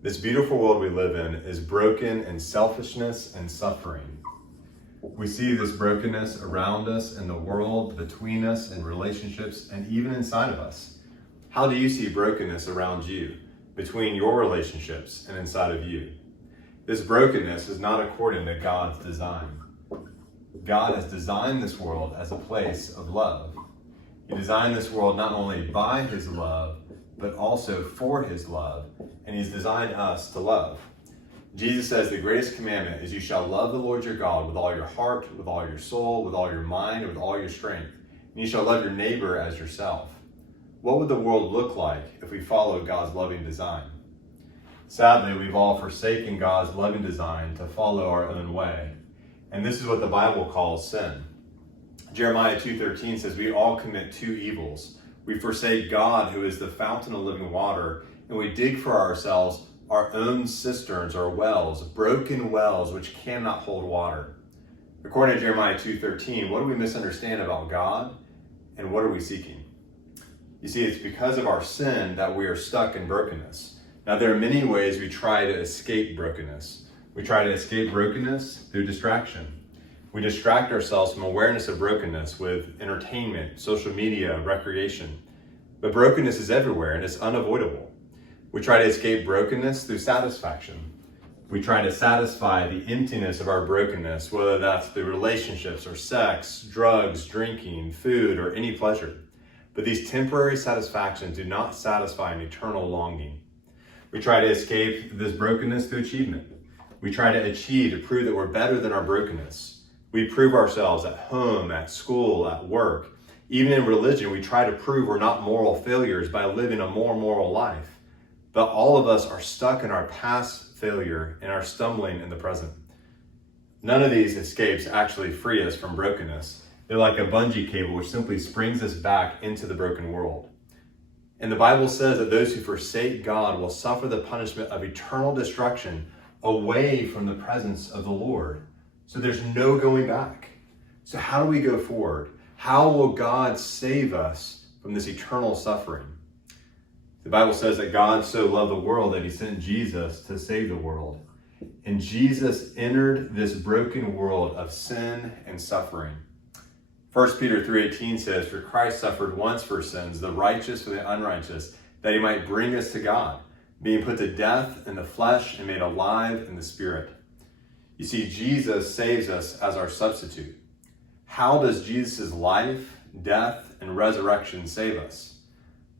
This beautiful world we live in is broken in selfishness and suffering. We see this brokenness around us in the world, between us, in relationships, and even inside of us. How do you see brokenness around you, between your relationships and inside of you? This brokenness is not according to God's design. God has designed this world as a place of love. He designed this world not only by his love, but also for his love, and he's designed us to love. Jesus says the greatest commandment is you shall love the Lord your God with all your heart, with all your soul, with all your mind, and with all your strength, and you shall love your neighbor as yourself. What would the world look like if we followed God's loving design? Sadly, we've all forsaken God's loving design to follow our own way, and this is what the Bible calls sin. Jeremiah 2:13 says we all commit two evils. We forsake God, who is the fountain of living water, and we dig for ourselves our own cisterns or wells, broken wells which cannot hold water. According to Jeremiah 2:13, what do we misunderstand about God, and what are we seeking? You see, it's because of our sin that we are stuck in brokenness. Now, there are many ways we try to escape brokenness. We try to escape brokenness through distraction. We distract ourselves from awareness of brokenness with entertainment, social media, recreation. But brokenness is everywhere and it's unavoidable. We try to escape brokenness through satisfaction. We try to satisfy the emptiness of our brokenness, whether that's through relationships or sex, drugs, drinking, food, or any pleasure. But these temporary satisfactions do not satisfy an eternal longing. We try to escape this brokenness through achievement. We try to achieve to prove that we're better than our brokenness. We prove ourselves at home, at school, at work. Even in religion, we try to prove we're not moral failures by living a more moral life. But all of us are stuck in our past failure and are stumbling in the present. None of these escapes actually free us from brokenness. They're like a bungee cable which simply springs us back into the broken world. And the Bible says that those who forsake God will suffer the punishment of eternal destruction away from the presence of the Lord. So there's no going back. So how do we go forward? How will God save us from this eternal suffering? The Bible says that God so loved the world that he sent Jesus to save the world. And Jesus entered this broken world of sin and suffering. 1 Peter 3:18 says, "For Christ suffered once for sins, the righteous for the unrighteous, that he might bring us to God, being put to death in the flesh and made alive in the spirit." You see, Jesus saves us as our substitute. How does Jesus' life, death, and resurrection save us?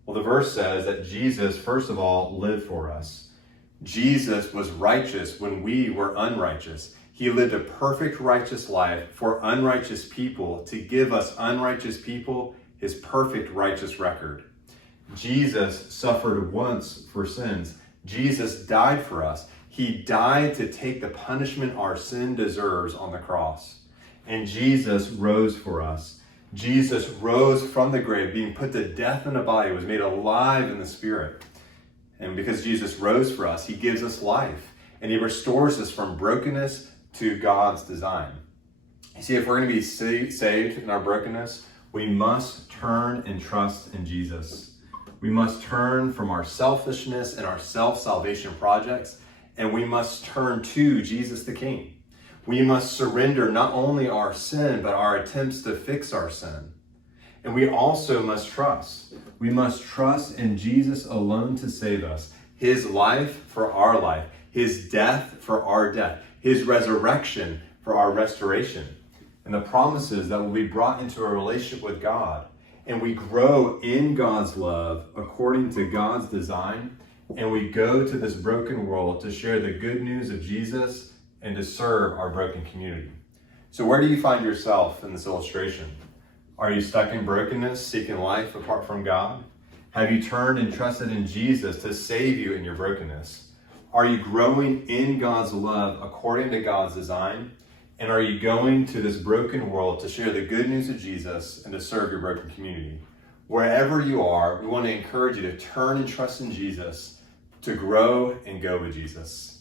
Well, the verse says that Jesus, first of all, lived for us. Jesus was righteous when we were unrighteous. He lived a perfect righteous life for unrighteous people to give us unrighteous people his perfect righteous record. Jesus suffered once for sins. Jesus died for us. He died to take the punishment our sin deserves on the cross. And Jesus rose for us. Jesus rose from the grave, being put to death in a body, was made alive in the spirit. And because Jesus rose for us, he gives us life. And he restores us from brokenness to God's design. You see, if we're going to be saved in our brokenness, we must turn and trust in Jesus. We must turn from our selfishness and our self-salvation projects, and we must turn to Jesus the King. We must surrender not only our sin, but our attempts to fix our sin. And we also must trust. We must trust in Jesus alone to save us. His life for our life. His death for our death. His resurrection for our restoration. And the promises that will be brought into a relationship with God. And we grow in God's love according to God's design. And we go to this broken world to share the good news of Jesus and to serve our broken community. So where do you find yourself in this illustration? Are you stuck in brokenness, seeking life apart from God? Have you turned and trusted in Jesus to save you in your brokenness? Are you growing in God's love according to God's design? And are you going to this broken world to share the good news of Jesus and to serve your broken community? Wherever you are, we want to encourage you to turn and trust in Jesus, to grow and go with Jesus.